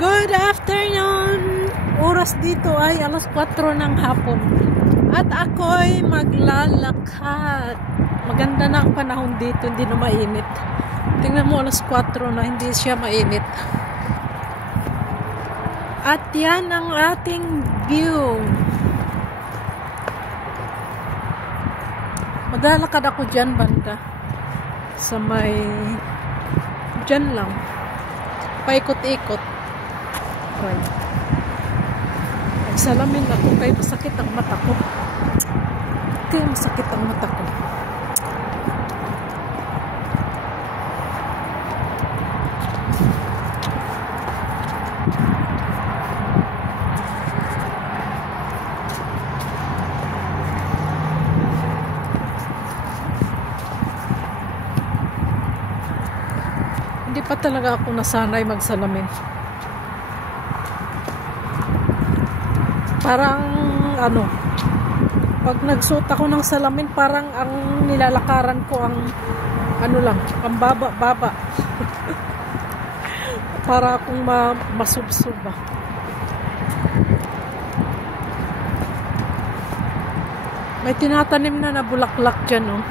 Good afternoon! Oras dito ay alas 4 ng hapon. At ako'y maglalakad. Maganda na ang panahon dito, hindi na mainit. Tingnan mo, alas 4 na, hindi siya mainit. At yan ang ating view. Maglalakad ako dyan, banda. Sa may... dyan lang. Paikot-ikot. Right. Nagsalamin ako kaya masakit ang mata ko. Kaya masakit ang mata ko. Hindi pa talaga ako nasanay magsalamin. Parang ano, pag nagsuot ako ng salamin, parang ang nilalakaran ko ang ano lang, ang baba-baba. Para akong masubsob. May tinatanim na bulaklak dyan, oh.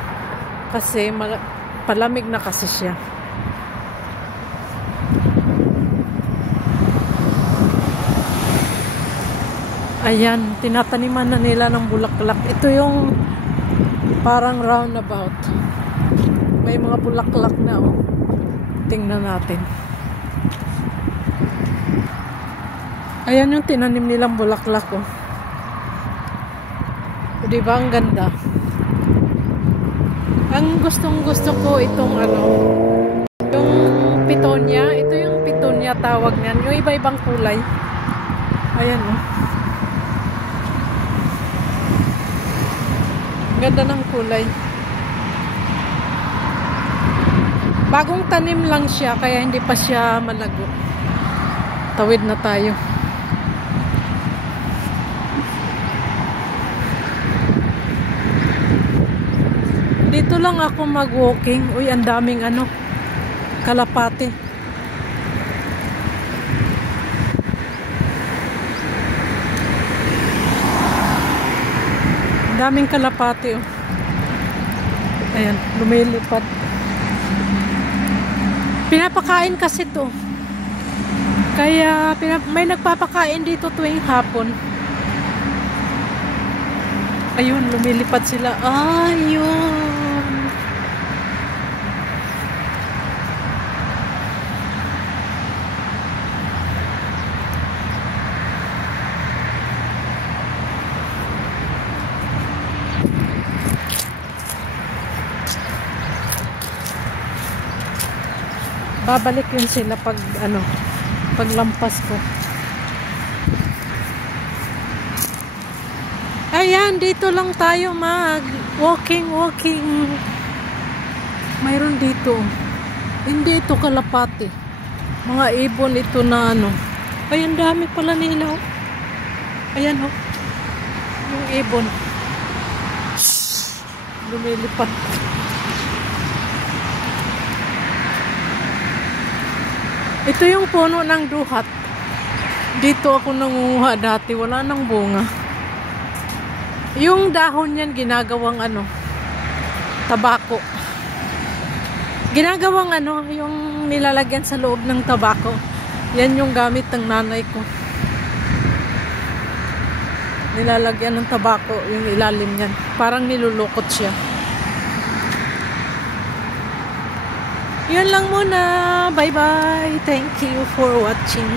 Kasi palamig na kasi siya. Ayan, tinataniman na nila ng bulaklak. Ito yung parang roundabout. May mga bulaklak na, oh. Tingnan natin. Ayan yung tinanim nilang bulaklak, oh. O, diba ang ganda? Ang gustong-gusto ko itong ano, yung pitonia. Ito yung pitonia tawag niyan. Yung iba-ibang kulay. Ayan, oh. Ganda ng kulay. Bagong tanim lang siya, kaya hindi pa siya malago. Tawid na tayo. Dito lang ako mag-walking. Uy, ang daming ano, kalapate. Daming kalapati, oh. Ayan, lumilipad. Pinapakain kasi to. Kaya may nagpapakain dito tuwing hapon. Ayun, lumilipad sila. Ayun. Babalik yun sila pag ano, paglampas ko. Ayan, dito lang tayo walking. Mayroon dito. Hindi ito kalapati. Mga ibon ito na ano. Ayan, dami pala nila, oh. Ayan, oh. Yung ibon. Lumilipad. Ito yung puno ng duhat. Dito ako nangunguha dati. Wala nang bunga. Yung dahon yan ginagawang ano, tabako. Ginagawang ano, yung nilalagyan sa loob ng tabako. Yan yung gamit ng nanay ko. Nilalagyan ng tabako yung ilalim yan. Parang nilulukot siya. Yun lang muna. Bye-bye. Thank you for watching.